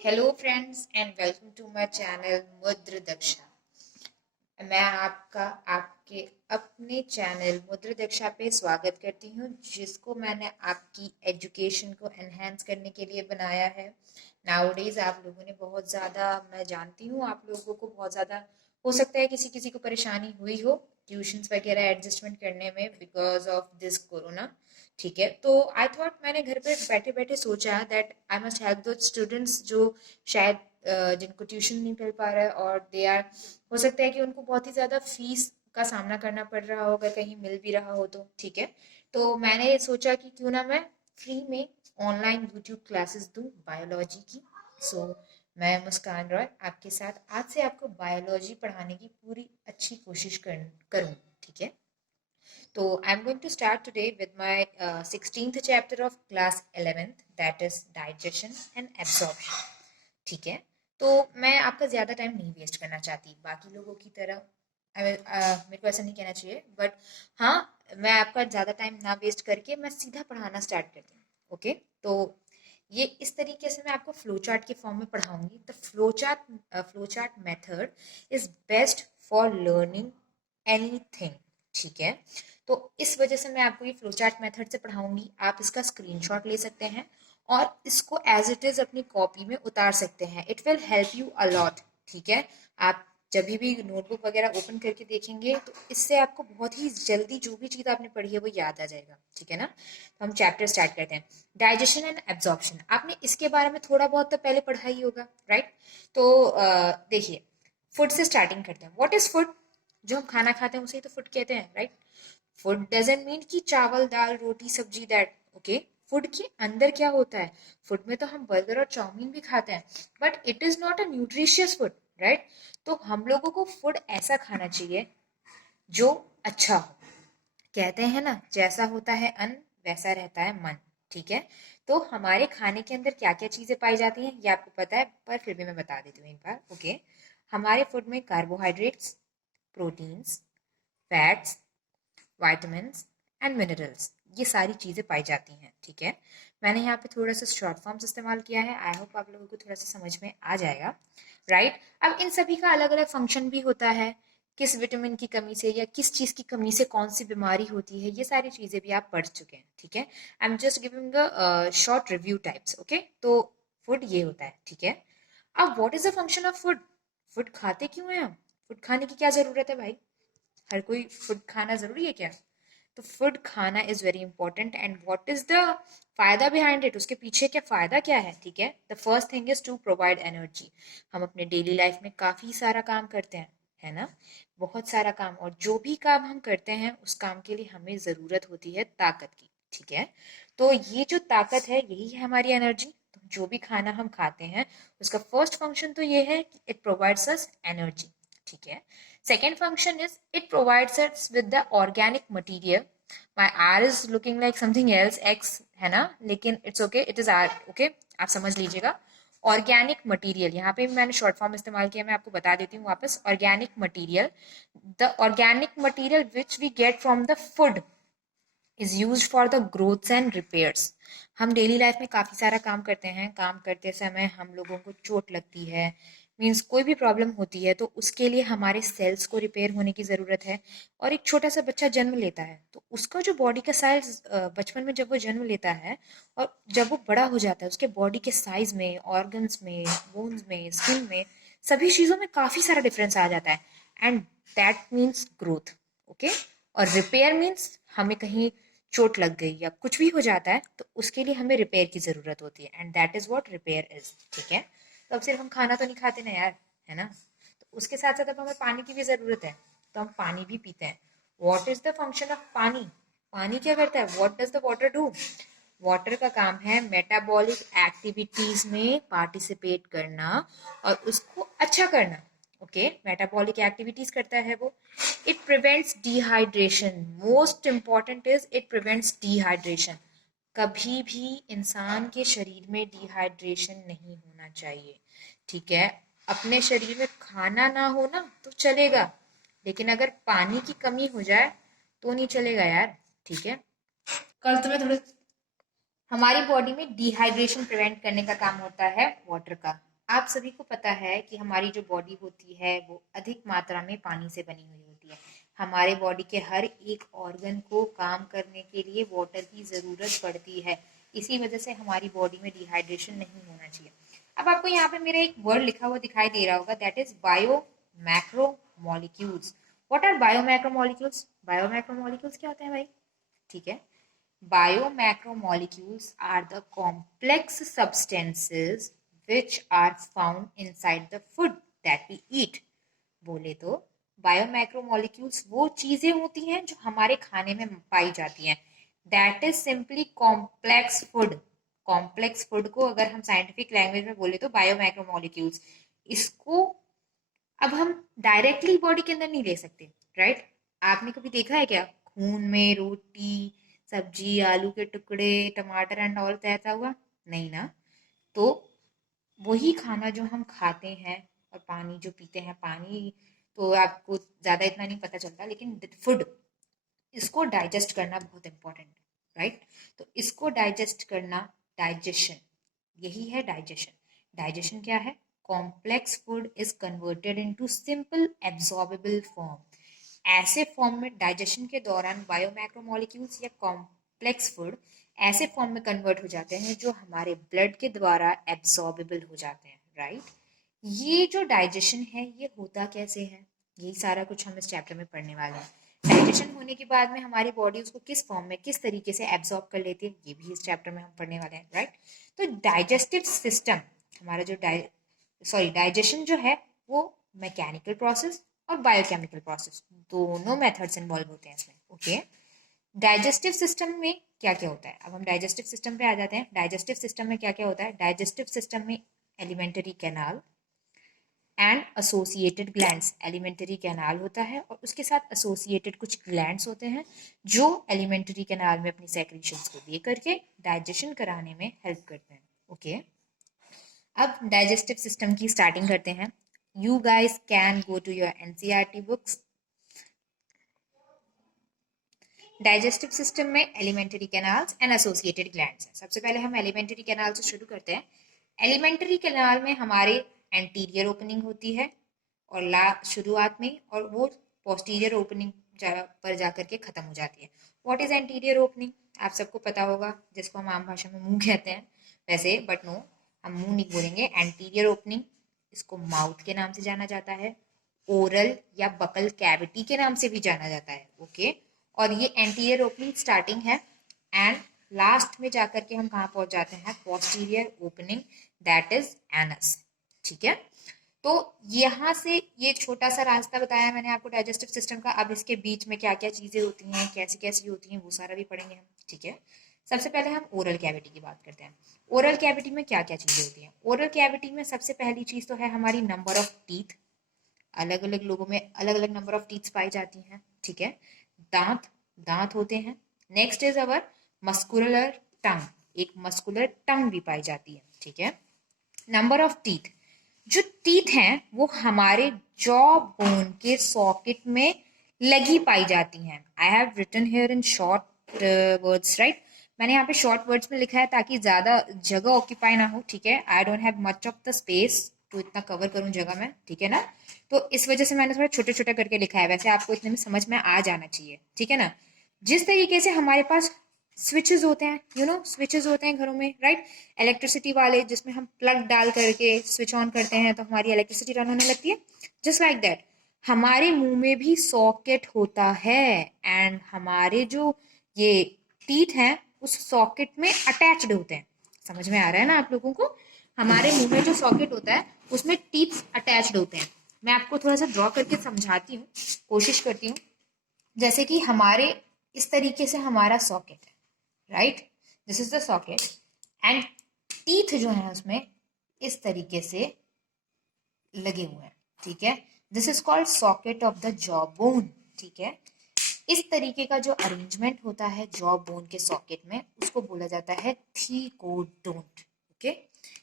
Hello friends and welcome to my channel Mudra Daksha. मैं आपका आपके अपने चैनल मुद्र दक्षा पे स्वागत करती हूँ, जिसको मैंने आपकी एजुकेशन को एनहेंस करने के लिए बनाया है। नाउडेज आप लोगों ने बहुत ज़्यादा, मैं जानती हूँ आप लोगों को बहुत ज़्यादा हो सकता है किसी किसी को परेशानी हुई हो ट्यूशन्स वगैरह एडजस्टमेंट करने में बिकॉज ऑफ दिस कोरोना। ठीक है, तो आई थॉट मैंने घर पे बैठे बैठे सोचा दैट आई मस्ट हेल्प दो स्टूडेंट्स जो शायद जिनको ट्यूशन नहीं मिल पा रहा है और दे आर, हो सकता है कि उनको बहुत ही ज़्यादा फीस का सामना करना पड़ रहा हो अगर कहीं मिल भी रहा हो तो। ठीक है, तो मैंने सोचा कि क्यों ना मैं फ्री में ऑनलाइन यूट्यूब क्लासेस दूँ बायोलॉजी की। सो मैं मुस्कान रॉय आपके साथ आज से आपको बायोलॉजी पढ़ाने की पूरी अच्छी कोशिश करूँ। ठीक है, तो I am going to start today with my 16th chapter of class 11th, that is digestion and absorption. ठीक है, तो मैं आपका ज़्यादा टाइम नहीं वेस्ट करना चाहती बाकी लोगों की तरह। मेरे को ऐसा नहीं कहना चाहिए, बट हाँ, मैं आपका ज़्यादा टाइम ना वेस्ट करके मैं सीधा पढ़ाना स्टार्ट करती हूँ। ओके, तो ये इस तरीके से मैं आपको फ्लो चार्ट के फॉर्म में पढ़ाऊंगी। The flow chart method is best for learning anything. ठीक है, तो इस वजह से मैं आपको ये फ्लो चार्ट मेथड से पढ़ाऊंगी। आप इसका स्क्रीनशॉट ले सकते हैं और इसको एज इट इज़ अपनी कॉपी में उतार सकते हैं। It will help you a lot. ठीक है, आप जब भी नोटबुक वगैरह ओपन करके देखेंगे तो इससे आपको बहुत ही जल्दी जो भी चीज़ आपने पढ़ी है वो याद आ जाएगा। ठीक है ना, तो हम चैप्टर स्टार्ट करते हैं। डाइजेशन एंड एब्जॉर्प्शन, आपने इसके बारे में थोड़ा बहुत तो पहले पढ़ा ही होगा, राइट? तो देखिए, फूड से स्टार्टिंग करते हैं। What is food? जो हम खाना खाते हैं उसे ही तो फूड कहते हैं, राइट? फूड डजंट मीन कि चावल दाल रोटी सब्जी, दैट ओके। फूड के अंदर क्या होता है? फूड में तो हम बर्गर और चाउमीन भी खाते हैं, but it is not a nutritious food, right? तो हम लोगों को फूड ऐसा खाना चाहिए जो अच्छा हो। कहते हैं ना, जैसा होता है अन्न वैसा रहता है मन। ठीक है, तो हमारे खाने के अंदर क्या क्या चीजें पाई जाती हैं ये आपको पता है, पर फिर भी मैं बता देती हूँ एक बार। ओके, हमारे फूड में carbohydrates, proteins, fats, vitamins and minerals, ये सारी चीज़ें पाई जाती हैं। ठीक है, मैंने यहाँ पे थोड़ा सा शॉर्ट फॉर्म्स इस्तेमाल किया है। आई होप आप लोगों को थोड़ा सा समझ में आ जाएगा, राइट? अब इन सभी का अलग अलग फंक्शन भी होता है। किस विटामिन की कमी से या किस चीज़ की कमी से कौन सी बीमारी होती है, ये सारी चीज़ें भी आप पढ़ चुके हैं। ठीक है, I am just giving a short review types. Okay, तो फूड ये होता है। ठीक है, अब what is the function of food? Food खाते क्यों हैं हम? फूड खाने की क्या ज़रूरत है भाई? हर कोई फूड खाना ज़रूरी है क्या? तो फूड खाना is very important. And what is the फायदा बिहाइंड इट? उसके पीछे क्या फायदा क्या है? ठीक है, the first thing is to provide energy. हम अपने डेली लाइफ में काफी सारा काम करते हैं, है ना? बहुत सारा काम, और जो भी काम हम करते हैं उस काम के लिए हमें जरूरत होती है ताकत की। ठीक है, तो ये जो ताकत है यही है हमारी एनर्जी। तो जो भी खाना हम खाते हैं उसका फर्स्ट फंक्शन तो ये है कि इट प्रोवाइड्स अस एनर्जी। ठीक है, second function is it provides us with the organic material. My R is looking like something else, X है ना, लेकिन it's okay, it is R. okay, आप समझ लीजिएगा। ऑर्गेनिक मटेरियल, यहाँ पे भी मैंने शॉर्ट फॉर्म इस्तेमाल किया, मैं आपको बता देती हूँ वापस। Organic material, the organic material which we get from the food is use for the growths and repairs. हम डेली लाइफ में काफ़ी सारा काम करते हैं, काम करते समय हम लोगों को चोट लगती है, मीन्स कोई भी प्रॉब्लम होती है, तो उसके लिए हमारे सेल्स को रिपेयर होने की ज़रूरत है। और एक छोटा सा बच्चा जन्म लेता है तो उसका जो बॉडी का साइज बचपन में जब वो जन्म लेता है और जब वो बड़ा हो जाता है उसके बॉडी के साइज में, ऑर्गन्स में, बोन्स में, स्किन में, सभी चीज़ों में काफ़ी सारा डिफरेंस आ जाता है। And that means growth. Okay, और रिपेयर मीन्स हमें कहीं चोट लग गई या कुछ भी हो जाता है तो उसके लिए हमें रिपेयर की ज़रूरत होती है, and that is what repair is. ठीक है, तो अब सिर्फ हम खाना तो नहीं खाते ना यार, है ना? तो उसके साथ साथ अब हमें पानी की भी ज़रूरत है, तो हम पानी भी पीते हैं। What is the function of पानी? पानी क्या करता है? What does the water do? Water का काम है मेटाबॉलिक एक्टिविटीज में पार्टिसिपेट करना और उसको अच्छा करना। ओके, मेटाबॉलिक एक्टिविटीज करता है वो। It prevents dehydration, most important is it prevents dehydration. कभी भी इंसान के शरीर में डिहाइड्रेशन नहीं होना चाहिए। ठीक है, अपने शरीर में खाना ना हो ना तो चलेगा, लेकिन अगर पानी की कमी हो जाए तो नहीं चलेगा यार। ठीक है, कल तुम्हें थोड़े, हमारी बॉडी में डिहाइड्रेशन प्रिवेंट करने का काम होता है वाटर का। आप सभी को पता है कि हमारी जो बॉडी होती है वो अधिक मात्रा में पानी से बनी हुई होती है। हमारे बॉडी के हर एक ऑर्गन को काम करने के लिए वाटर की ज़रूरत पड़ती है। इसी वजह से हमारी बॉडी में डिहाइड्रेशन नहीं होना चाहिए। अब आपको यहाँ पे मेरा एक वर्ड लिखा हुआ दिखाई दे रहा होगा, that is bio macro molecules. What are bio macro molecules? Bio macro molecules क्या होते हैं भाई? ठीक है, Biomacromolecules are the complex substances which are found inside the food that we eat. बोले तो बायोमैक्रोमोलिक्यूल्स वो चीजें होती हैं जो हमारे खाने में पाई जाती हैं। That is simply complex food. Complex food को अगर हम साइंटिफिक लैंग्वेज में बोले तो बायोमैक्रोमोलिक्यूल्स। इसको अब हम डायरेक्टली बॉडी के अंदर नहीं ले सकते, राइट? आपने कभी देखा है क्या खून में रोटी, सब्जी, आलू के टुकड़े, टमाटर एंड ऑल तैरता हुआ? नहीं ना। तो वही खाना जो हम खाते हैं और पानी जो पीते हैं, पानी तो आपको ज्यादा इतना नहीं पता चलता, लेकिन फूड, इसको डाइजेस्ट करना बहुत इंपॉर्टेंट, राइट? तो इसको डाइजेस्ट करना, डाइजेशन, यही है डाइजेशन। डाइजेशन क्या है? Complex food is converted into simple absorbable form. ऐसे फॉर्म में डाइजेशन के दौरान बायोमैक्रोमोलिक्यूल्स या कॉम्प्लेक्स फूड ऐसे फॉर्म में कन्वर्ट हो जाते हैं जो हमारे ब्लड के द्वारा एब्जॉर्बेबल हो जाते हैं, राइट? ये जो डाइजेशन है ये होता कैसे है, यही सारा कुछ हम इस चैप्टर में पढ़ने वाले हैं। डाइजेशन होने के बाद में हमारी बॉडी उसको किस फॉर्म में, किस तरीके से एब्जॉर्ब कर लेती है, ये भी इस चैप्टर में हम पढ़ने वाले हैं, राइट? तो डाइजेस्टिव सिस्टम, हमारा जो डाइजेशन जो है वो मैकेनिकल प्रोसेस और बायोकेमिकल प्रोसेस दोनों मेथड्स इन्वॉल्व होते हैं इसमें, ओके? डाइजेस्टिव सिस्टम में क्या क्या होता है? अब हम डाइजेस्टिव सिस्टम पे आ जाते हैं। डाइजेस्टिव सिस्टम में क्या क्या होता है? डाइजेस्टिव सिस्टम में elementary canal and associated glands. Elementary canal होता है और उसके साथ एसोसिएटेड कुछ ग्लैंड्स होते हैं जो एलिमेंटरी कैनाल में अपनी सेक्रीशंस को दे करके डाइजेशन कराने में हेल्प करते हैं, ओके? अब डाइजेस्टिव सिस्टम की स्टार्टिंग करते हैं। You guys can go to your NCERT books. Digestive system में elementary canals and associated glands हैं। सबसे पहले हम एलिमेंटरी कैनाल से शुरू करते हैं। एलिमेंटरी कैनाल में हमारे एंटीरियर ओपनिंग होती है और शुरुआत में, और वो पोस्टीरियर ओपनिंग पर जाकर के खत्म हो जाती है। What is anterior opening? आप सबको पता होगा, जिसको हम आम भाषा में मुंह कहते हैं वैसे, बट नो, हम मुंह नहीं बोलेंगे। एंटीरियर ओपनिंग, इसको माउथ के नाम से जाना जाता है, ओरल या बकल कैविटी के नाम से भी जाना जाता है, ओके? और ये एंटीरियर ओपनिंग स्टार्टिंग है एंड लास्ट में जाकर के हम कहाँ पहुंच जाते हैं? Posterior opening, that is anus, ठीक है? तो यहाँ से ये छोटा सा रास्ता बताया मैंने आपको डाइजेस्टिव सिस्टम का। अब इसके बीच में क्या क्या चीजें होती हैं, कैसी कैसी होती हैं, वो सारा भी पढ़ेंगे हम, ठीक है? सबसे पहले हम ओरल कैविटी की बात करते हैं। ओरल कैविटी में क्या क्या चीजें होती हैं? ओरल कैविटी में सबसे पहली चीज तो है हमारी नंबर ऑफ टीथ। अलग अलग लोगों में अलग अलग नंबर ऑफ टीथ पाई जाती हैं, ठीक है? दांत, दांत होते हैं। नेक्स्ट इज अवर मस्कुलर टंग, एक मस्कुलर टंग भी पाई जाती है, ठीक है? नंबर ऑफ टीथ, जो टीथ हैं वो हमारे जॉ बोन के सॉकेट में लगी पाई जाती हैं। I have written here in short words, right? मैंने यहाँ पे शॉर्ट वर्ड्स में लिखा है ताकि ज्यादा जगह ऑक्यूपाई ना हो, ठीक है? I don't have much of the space तो इतना कवर करूं जगह में, ठीक है ना? तो इस वजह से मैंने थोड़ा छोटे छोटे करके लिखा है, वैसे आपको इतने में समझ में आ जाना चाहिए, ठीक है ना? जिस तरीके से हमारे पास स्विचेस होते हैं, स्विचेस होते हैं घरों में, राइट? इलेक्ट्रिसिटी वाले, जिसमें हम प्लग डाल करके स्विच ऑन करते हैं तो हमारी इलेक्ट्रिसिटी रन होने लगती है। जस्ट लाइक दैट हमारे मुंह में भी सॉकेट होता है एंड हमारे जो ये टीथ हैं उस सॉकेट में अटैच्ड होते हैं। समझ में आ रहा है ना आप लोगों को? हमारे मुंह में जो सॉकेट होता है उसमें टीथ अटैच्ड होते हैं। मैं आपको थोड़ा सा ड्रॉ करके समझाती हूँ, कोशिश करती हूँ। जैसे कि हमारे इस तरीके से हमारा सॉकेट है, right? This is the socket and teeth जो है उसमें इस तरीके से लगे हुए हैं, ठीक है? This is called socket of the jaw bone, ठीक है? इस तरीके का जो अरेंजमेंट होता है जॉ बोन के सॉकेट में उसको बोला जाता है थीकोडोंट, ओके?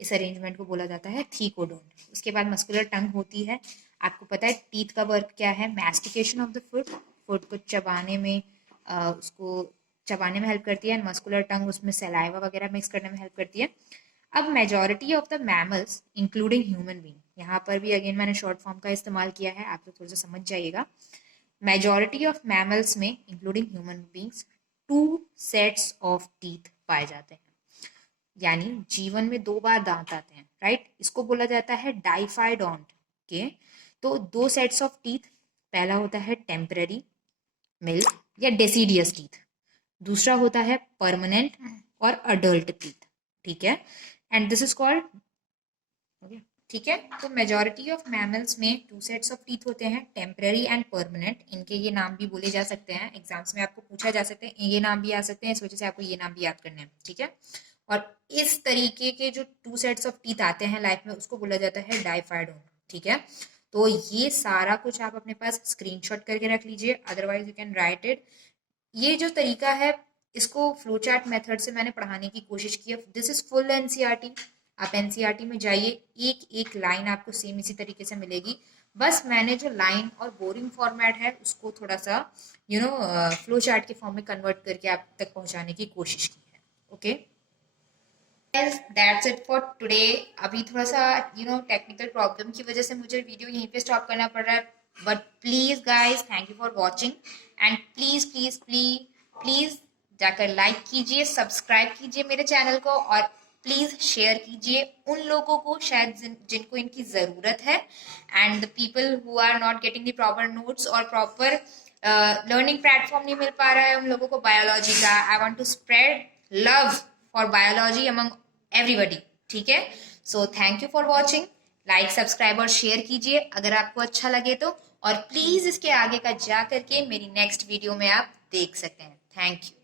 इस अरेंजमेंट को बोला जाता है थीकोडोंट। उसके बाद मस्कुलर टंग होती है। आपको पता है टीथ का वर्क क्या है? Mastication of the food, food को चबाने में उसको चबाने में हेल्प करती है। मस्कुलर टंग उसमें सलाइवा वगैरह मिक्स करने में हेल्प करती है। अब majority of the mammals including human being, यहाँ पर भी अगेन मैंने शॉर्ट फॉर्म का इस्तेमाल किया है, आप लोग थोड़ा सा समझ जाइएगा। मेजॉरिटी ऑफ मैमल्स में including human beings 2 sets of teeth पाए जाते हैं, यानी जीवन में 2 बार दांत आते हैं, राइट। इसको बोला जाता है डाइफाइडोंट के। तो 2 सेट्स ऑफ टीथ, पहला होता है टेम्पररी मिल्क या डेसिडियस टीथ, दूसरा होता है परमानेंट और अडल्ट टीथ, ठीक है। And this is called, okay, ठीक है। तो मेजॉरिटी ऑफ मैमल्स में 2 सेट्स ऑफ टीथ होते हैं, टेम्पररी एंड परमानेंट। इनके ये नाम भी बोले जा सकते हैं, एग्जाम्स में आपको पूछा जा सकते हैं, ये नाम भी आ सकते हैं, इस वजह से आपको ये नाम भी याद करने हैं, ठीक है। और इस तरीके के जो 2 सेट्स ऑफ टीथ आते हैं लाइफ में, उसको बोला जाता है डाइफाइडोन, ठीक है। तो ये सारा कुछ आप अपने पास स्क्रीनशॉट करके रख लीजिए, otherwise you can write it. ये जो तरीका है, इसको फ्लो चार्ट मेथड से मैंने पढ़ाने की कोशिश की है। दिस इज फुल एनसीईआरटी, आप एनसीईआरटी में जाइए, एक एक लाइन आपको सेम इसी तरीके से मिलेगी। बस मैंने जो लाइन और बोरिंग फॉर्मेट है उसको थोड़ा सा फ्लो चार्ट के फॉर्म में कन्वर्ट करके आप तक पहुंचाने की कोशिश की है, okay. That's it for today. अभी थोड़ा सा टेक्निकल प्रॉब्लम की वजह से मुझे वीडियो यहीं पे स्टॉप करना पड़ रहा है, but please guys thank you for watching, and please please please please जाकर लाइक कीजिए, सब्सक्राइब कीजिए मेरे चैनल को, और प्लीज शेयर कीजिए उन लोगों को शायद जिनको इनकी जरूरत है, and the people who are not getting the proper notes और प्रॉपर लर्निंग प्लेटफॉर्म नहीं मिल पा रहा है उन लोगों को बायोलॉजी का। I want to spread love for biology among everybody, ठीक है। So thank you for watching, like subscribe और शेयर कीजिए अगर आपको अच्छा लगे तो, और प्लीज इसके आगे का जा करके मेरी नेक्स्ट वीडियो में आप देख सकते हैं। Thank you.